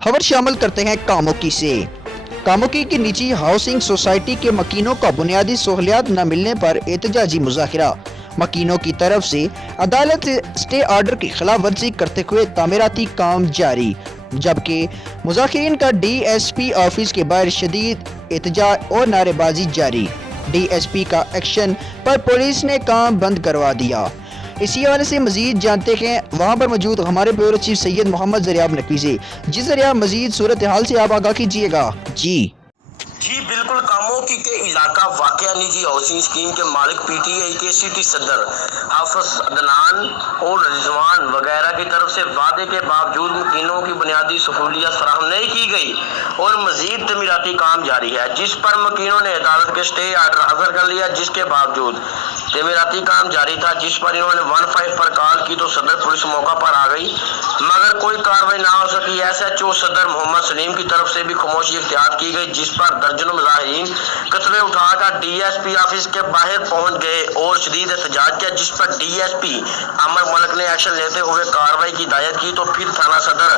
खबर शामिल करते हैं कामोकी से। कामोकी की निजी हाउसिंग सोसाइटी के मकीनों का बुनियादी सहूलियात न मिलने पर एहतजाजी मुजाहिरा। मकीनों की तरफ से अदालत से स्टे ऑर्डर की खिलाफ वर्जी करते हुए तामीराती काम जारी, जबकि मुजाहिरीन का DSP ऑफिस के बाहर शदीद एहतजाज और नारेबाजी जारी। DSP का एक्शन पर पुलिस ने काम बंद करवा दिया। इसी हवाले से मजीद जानते हैं वहाँ पर मौजूद हमारे ब्यूरो चीफ सैयद मोहम्मद ज़रियाब नकवी से। जी ज़रिया, मजीद सूरत हाल से आप आगाह कीजिएगा। जी बिल्कुल, कामोकी के इलाका वाकया निजी हाउसिंग स्कीम के मालिक PTI के सिटी सदर हाफिज अदनान और रिजवान वगैरह की तरफ से वादे के बावजूद मकीनों की बुनियादी सहूलियत फराहम नहीं की गई और मजीद तमीराती काम जारी है, जिस पर मकीनों ने अदालत के स्टे आर्डर हासिल कर लिया। जिसके बावजूद तमीराती काम जारी था, जिस पर इन्होंने 15 पर कॉल की तो सदर पुलिस मौका पर आ गई, मगर कोई कार्रवाई ना हो सकी। SHO सदर मोहम्मद सलीम की तरफ से भी खामोशी इख्तियार की गई, जिस पर दर्जनों मुजाहिरीन कचरे उठाकर DSP ऑफिस के बाहर पहुंच गए और शदीद एहतजाज किया, जिस पर DSP अमर मलिक ने एक्शन लेते हुए कार्रवाई की हिदायत की। तो फिर थाना सदर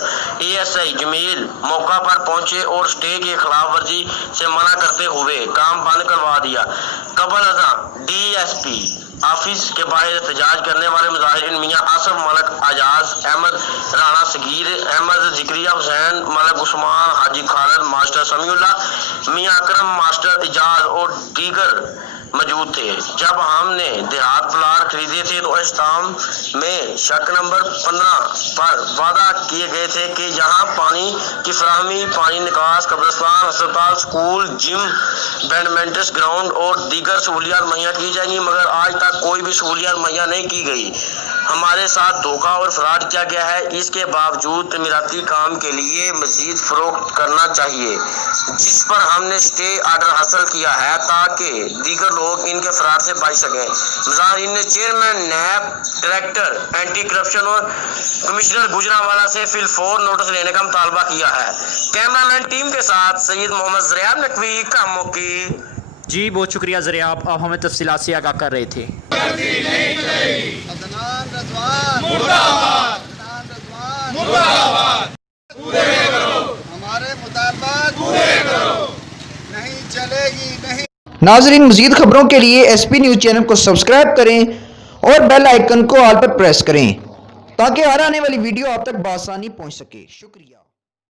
ASI जमील मौका पर पहुंचे और स्टे की खिलाफ वर्जी से मना करते हुए काम बंद करवा दिया। कबल अज़ां DSP ऑफिस के बाहर एहतजाज करने वाले मुजाहिरीन मियाँ आसफ मलिक, आजाज अहमद, राणा सगीर अहमद, जिक्रिया हुसैन मलिक, उस्मान हाजी खालिद, मास्टर समीउल्लाह, मियाँ अकरम, मास्टर इजाज और दीगर मौजूद थे। जब हमने देहात प्लाट खरीदे थे तो इस्ताम में शक नंबर 15 पर वादा किए गए थे कि यहाँ पानी की फराहमी, पानी निकास, कब्रिस्तान, अस्पताल, स्कूल, जिम, बैडमिंटन ग्राउंड और दीगर सहूलियात मुहैया की जाएंगी, मगर आज तक कोई भी सहूलियत मुहैया नहीं की गई। हमारे साथ धोखा और फ्रॉड किया गया है। इसके बावजूद तमीराती काम के लिए मजीद फरोख्त करना चाहिए, जिस पर हमने स्टे ऑर्डर हासिल किया है ताकि दीगर लोग इनके फ्रॉड से बच सकें। मुजाहिरीन ने chairman NAB, director anti corruption और कमिश्नर गुजरांवाला से फिलफौर नोटिस लेने का मुतालबा किया है। कैमरामैन टीम के साथ सैयद मोहम्मद ज़रियाब नकवी, कामोकी। जी बहुत शुक्रिया ज़रियाब, आप हमें तफसीलात से आगाह कर रहे थे। हमारे मुताबिक पूरे करो, नहीं चलेगी नहीं। नाजरीन, मजीद खबरों के लिए SP न्यूज़ चैनल को सब्सक्राइब करें और बेल आइकन को ऑल पर प्रेस करें ताकि हर आने वाली वीडियो आप तक बआसानी पहुंच सके। शुक्रिया।